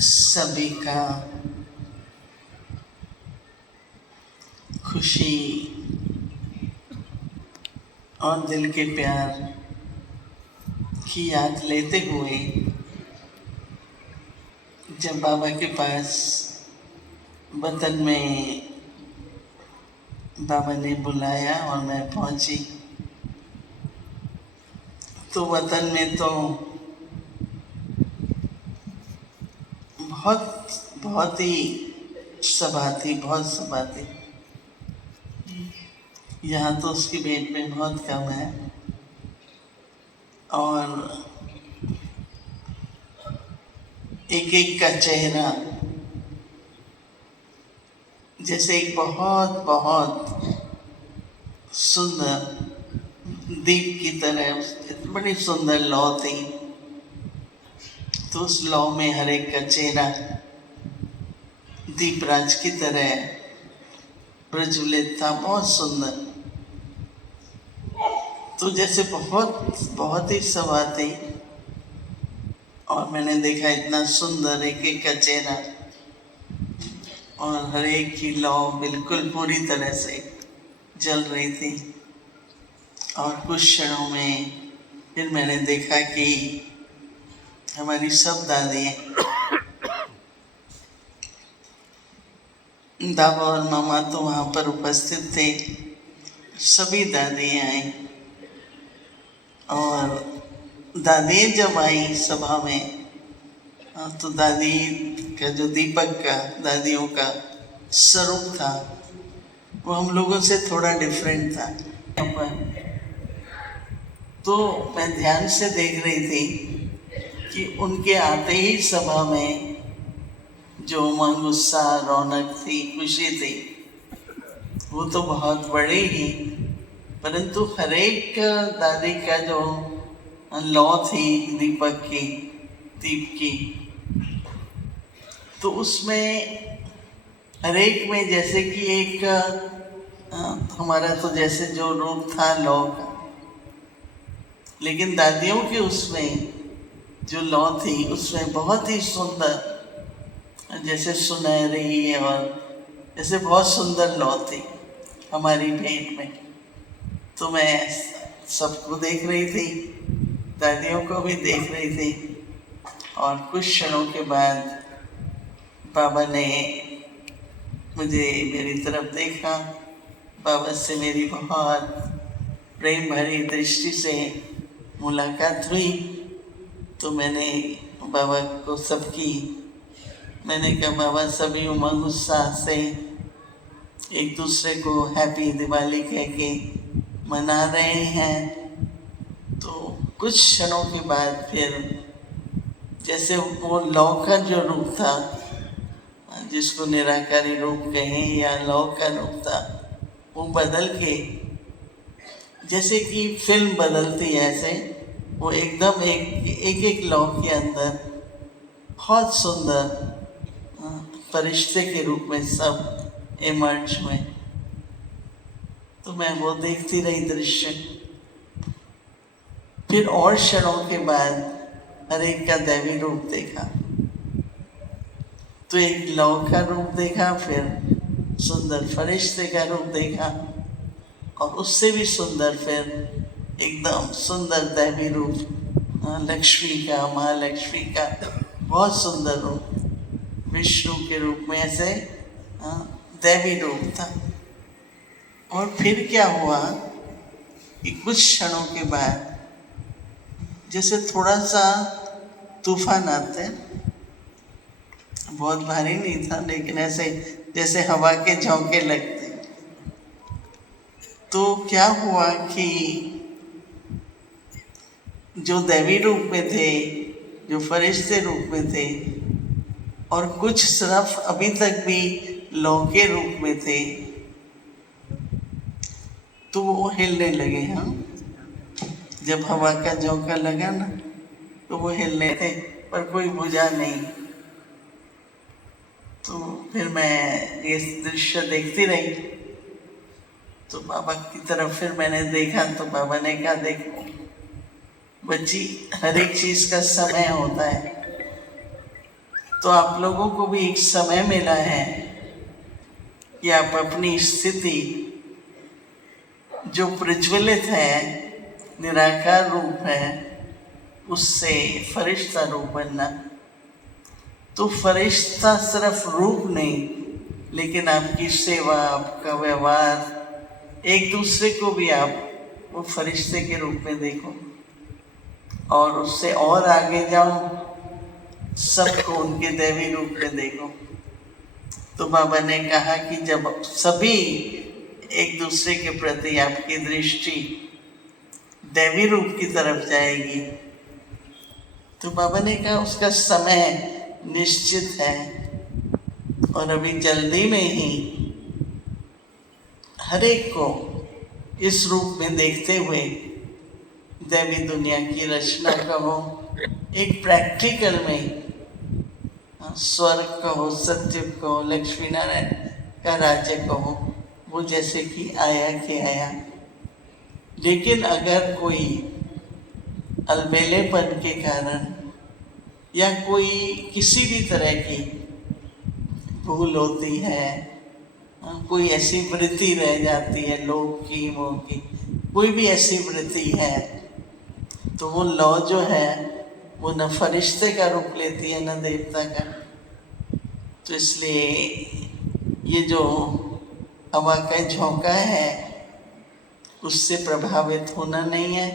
सभी का खुशी और दिल के प्यार की याद लेते हुए जब बाबा के पास वतन में बाबा ने बुलाया और मैं पहुंची, तो वतन में तो बहुत बहुत ही सभा थी, बहुत सभा थी। यहाँ तो उसकी भेंट में बहुत कम है। और एक एक का चेहरा जैसे एक बहुत बहुत सुंदर दीप की तरह बड़ी सुंदर लौ थी। तो उस लौ में हर एक का चेहरा दीपराज की तरह प्रज्वलित था, बहुत सुंदर। तो जैसे बहुत बहुत ही सभा थी और मैंने देखा इतना सुंदर एक एक का चेहरा और हर एक की लौ बिल्कुल पूरी तरह से जल रही थी। और कुछ क्षणों में फिर मैंने देखा कि हमारी सब दादी, दादा और मामा तो वहाँ पर उपस्थित थे। सभी दादी आई और दादी जब आई सभा में, तो दादी का जो दीपक का दादियों का स्वरूप था वो हम लोगों से थोड़ा डिफरेंट था। तो मैं ध्यान से देख रही थी कि उनके आते ही सभा में जो उमंग, उत्साह, रौनक थी, खुशी थी, वो तो बहुत बड़ी ही। परंतु हर एक दादी का जो लौ थी दीपक की, दीप की, तो उसमें हर एक में जैसे कि एक हमारा तो जैसे जो रूप था लौ का, लेकिन दादियों के उसमें जो लौ थी उसमें बहुत ही सुंदर, जैसे सुनहरी और जैसे बहुत सुंदर लौ थी हमारी भेंट में। तो मैं सबको देख रही थी, दादियों को भी देख रही थी। और कुछ क्षणों के बाद बाबा ने मुझे मेरी तरफ देखा। बाबा से मेरी बहुत प्रेम भरी दृष्टि से मुलाकात हुई। तो मैंने बाबा को सबकी, मैंने कहा बाबा सभी उमंग उत्साह से एक दूसरे को हैप्पी दिवाली कह के मना रहे हैं। तो कुछ क्षणों के बाद फिर जैसे वो लौ का जो रूप था, जिसको निराकारी रूप कहें या लौ का रूप था, वो बदल के जैसे कि फिल्म बदलती है ऐसे वो एकदम एक एक लौ के अंदर बहुत सुंदर फरिश्ते के रूप में सब इमर्ज हुए। तो मैं वो देखती रही दृश्य। फिर और क्षणों के बाद हर एक का दैवी रूप देखा। तो एक लौ का रूप देखा, फिर सुंदर फरिश्ते का रूप देखा और उससे भी सुंदर फिर एकदम सुंदर दैवी रूप, लक्ष्मी का, महालक्ष्मी का बहुत सुंदर रूप, विष्णु के रूप में ऐसे दैवी रूप था। और फिर क्या हुआ कि कुछ क्षणों के बाद जैसे थोड़ा सा तूफान आते, बहुत भारी नहीं था लेकिन ऐसे जैसे हवा के झोंके लगते। तो क्या हुआ कि जो दैवी रूप में थे, जो फरिश्ते रूप में थे, और कुछ सिर्फ अभी तक भी लौ के रूप में थे, तो वो हिलने लगे। हाँ, जब हवा का झोंका लगा ना तो वो हिलने थे, पर कोई बुझा नहीं। तो फिर मैं ये दृश्य देखती रही। तो बाबा की तरफ फिर मैंने देखा तो बाबा ने कहा, देखो बच्ची, हर एक चीज का समय होता है। तो आप लोगों को भी एक समय मिला है कि आप अपनी स्थिति जो प्रज्वलित है, निराकार रूप है, उससे फरिश्ता रूप बनना। तो फरिश्ता सिर्फ रूप नहीं, लेकिन आपकी सेवा, आपका व्यवहार, एक दूसरे को भी आप वो फरिश्ते के रूप में देखो, और उससे और आगे जाओ, सबको उनके दैवी रूप में देखो। तो बाबा ने कहा कि जब सभी एक दूसरे के प्रति आपकी दृष्टि दैवी रूप की तरफ जाएगी, तो बाबा ने कहा उसका समय निश्चित है, और अभी जल्दी में ही हर एक को इस रूप में देखते हुए दैवी दुनिया की रचना कहो, एक प्रैक्टिकल में स्वर्ग कहो, सत्य कहो, लक्ष्मी नारायण का राज्य कहो, वो जैसे कि आया के आया। लेकिन अगर कोई अलबेलेपन के कारण या कोई किसी भी तरह की भूल होती है, कोई ऐसी वृत्ति रह जाती है, लोभ की, मोह की, कोई भी ऐसी वृत्ति है, तो वो लौ जो है वो न फरिश्ते का रूप लेती है न देवता का। तो इसलिए ये जो हवा का झोंका है उससे प्रभावित होना नहीं है।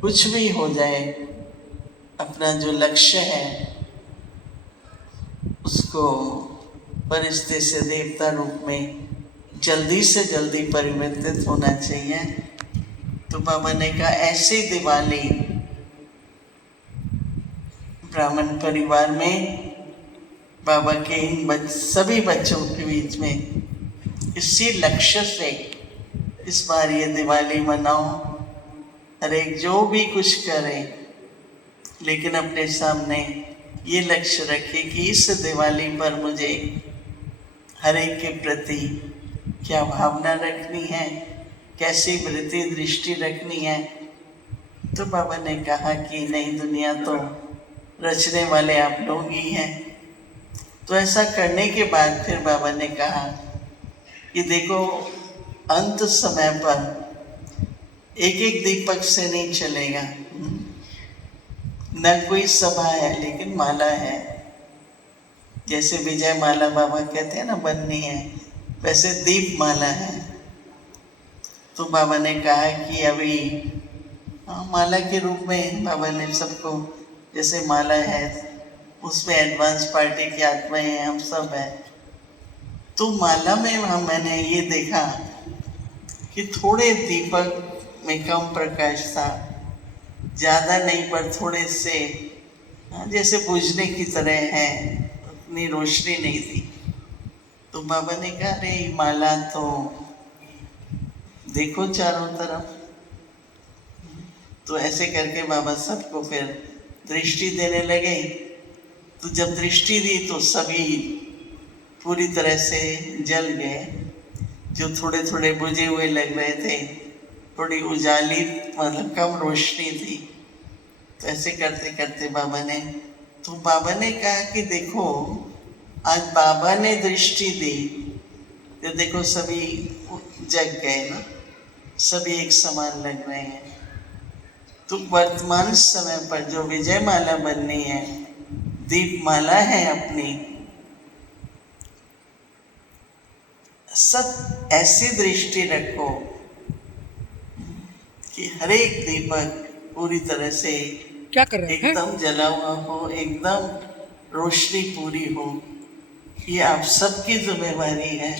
कुछ भी हो जाए, अपना जो लक्ष्य है उसको फरिश्ते से देवता रूप में जल्दी से जल्दी परिवर्तित होना चाहिए। तो बाबा ने कहा ऐसी दिवाली ब्राह्मण परिवार में बाबा के इन सभी बच्चों के बीच में इसी लक्ष्य से इस बार ये दिवाली मनाओ। हर एक जो भी कुछ करे, लेकिन अपने सामने ये लक्ष्य रखे कि इस दिवाली पर मुझे हर एक के प्रति क्या भावना रखनी है, कैसी वृत्ति दृष्टि रखनी है। तो बाबा ने कहा कि नई दुनिया तो रचने वाले आप लोग ही हैं। तो ऐसा करने के बाद फिर बाबा ने कहा कि देखो, अंत समय पर एक एक दीपक से नहीं चलेगा। न कोई सभा है, लेकिन माला है। जैसे विजय माला बाबा कहते हैं ना बननी है, वैसे दीप माला है। तो बाबा ने कहा कि अभी माला के रूप में बाबा ने सबको, जैसे माला है उसमें एडवांस पार्टी की आत्माएं हैं, हम सब हैं। तो माला में मैंने ये देखा कि थोड़े दीपक में कम प्रकाश था, ज़्यादा नहीं पर थोड़े से जैसे बुझने की तरह है, उतनी रोशनी नहीं थी। तो बाबा ने कहा अरे माला तो देखो चारों तरफ। तो ऐसे करके बाबा सबको फिर दृष्टि देने लगे। तो जब दृष्टि दी तो सभी पूरी तरह से जल गए। जो थोड़े थोड़े बुझे हुए लग रहे थे, थोड़ी उजाली मतलब कम रोशनी थी। तो ऐसे करते करते बाबा ने कहा कि देखो, आज बाबा ने दृष्टि दी तो देखो सभी जग गए ना, सभी एक समान लग रहे हैं। तो वर्तमान समय पर जो विजय माला बननी है, दीप माला है अपनी, सब ऐसी दृष्टि रखो कि हर एक दीपक पूरी तरह से क्या कर रहे हैं? एकदम जला हुआ हो, एकदम रोशनी पूरी हो। ये आप सबकी जिम्मेवारी है।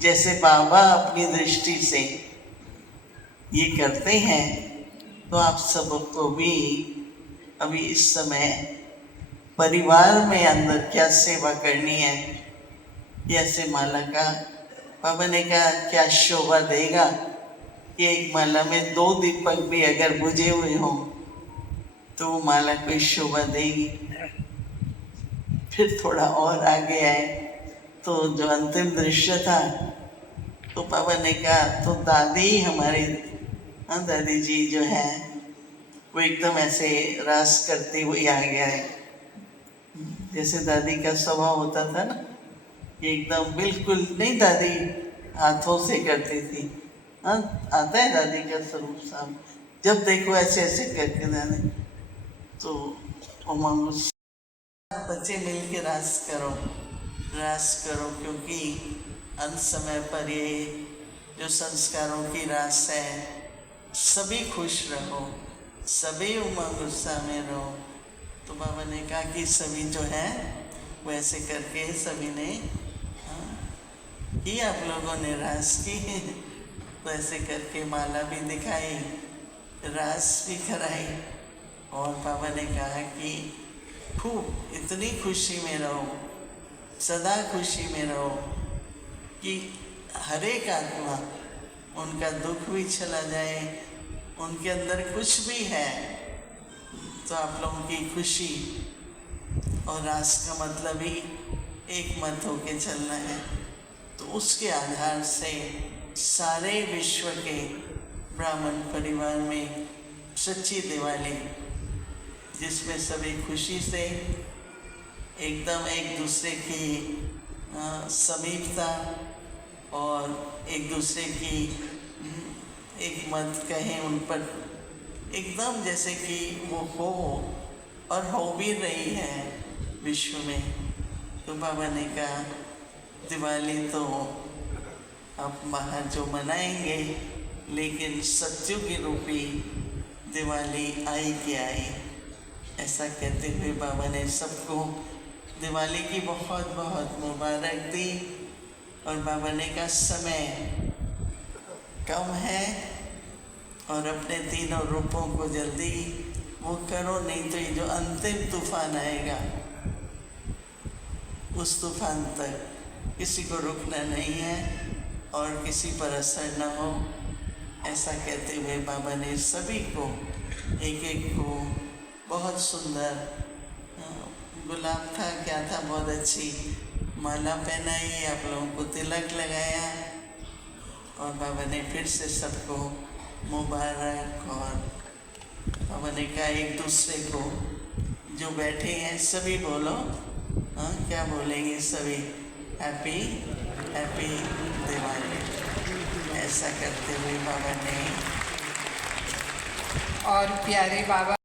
जैसे बाबा अपनी दृष्टि से ये करते हैं, तो आप सबको भी अभी इस समय परिवार में अंदर क्या सेवा करनी है, ऐसे माला का बाबा ने कहा क्या शोभा देगा कि एक माला में 2 दीपक भी अगर बुझे हुए हों तो वो माला कोई शोभा देगी। फिर थोड़ा और आगे आए तो जो अंतिम दृश्य था, तो बाबा ने कहा तो दादी हमारी, दादी जी जो है वो एकदम ऐसे रास करती हुई आ गया है, जैसे दादी का स्वभाव होता था ना, कि एकदम बिल्कुल नहीं, दादी हाथों से करती थी। हाँ, आता है दादी का स्वरूप सामने, जब देखो ऐसे ऐसे करके दादी। तो उमंग, बच्चे मिल के रास करो, क्योंकि अंत समय पर ये जो संस्कारों की रास है, सभी खुश रहो, सभी उमंग उत्साह में रहो। तो बाबा ने कहा कि सभी जो है वैसे करके सभी ने की, आप लोगों ने रास की, वैसे करके माला भी दिखाई, रास भी कराई। और बाबा ने कहा कि खूब इतनी खुशी में रहो, सदा खुशी में रहो, कि हर एक आत्मा, उनका दुख भी चला जाए, उनके अंदर कुछ भी है तो आप लोगों की खुशी। और रास का मतलब ही एक मत होके चलना है। तो उसके आधार से सारे विश्व के ब्राह्मण परिवार में सच्ची दिवाली, जिसमें सभी खुशी से एकदम एक दूसरे की समीपता और एक दूसरे की एक मत कहें उन पर, एकदम जैसे कि वो हो और हो भी रही है विश्व में। तो बाबा ने कहा दिवाली तो आप बाहर जो मनाएंगे, लेकिन सत्युगी रूपी दिवाली आई कि आई। ऐसा कहते हुए बाबा ने सबको दिवाली की बहुत बहुत मुबारक दी। और बाबा ने कहा समय कम है और अपने तीनों रूपों को जल्दी वो करो, नहीं तो ये जो अंतिम तूफान आएगा, उस तूफान तक किसी को रुकना नहीं है और किसी पर असर न हो। ऐसा कहते हुए बाबा ने सभी को, एक एक को बहुत सुंदर गुलाब था, क्या था, बहुत अच्छी माला पहनाई, आप लोगों को तिलक लगाया। और बाबा ने फिर से सबको मुबारक। और बाबा ने कहा एक दूसरे को, जो बैठे हैं सभी बोलो, हाँ क्या बोलेंगे सभी, हैप्पी हैप्पी दिवाली। ऐसा करते हुए बाबा ने, और प्यारे बाबा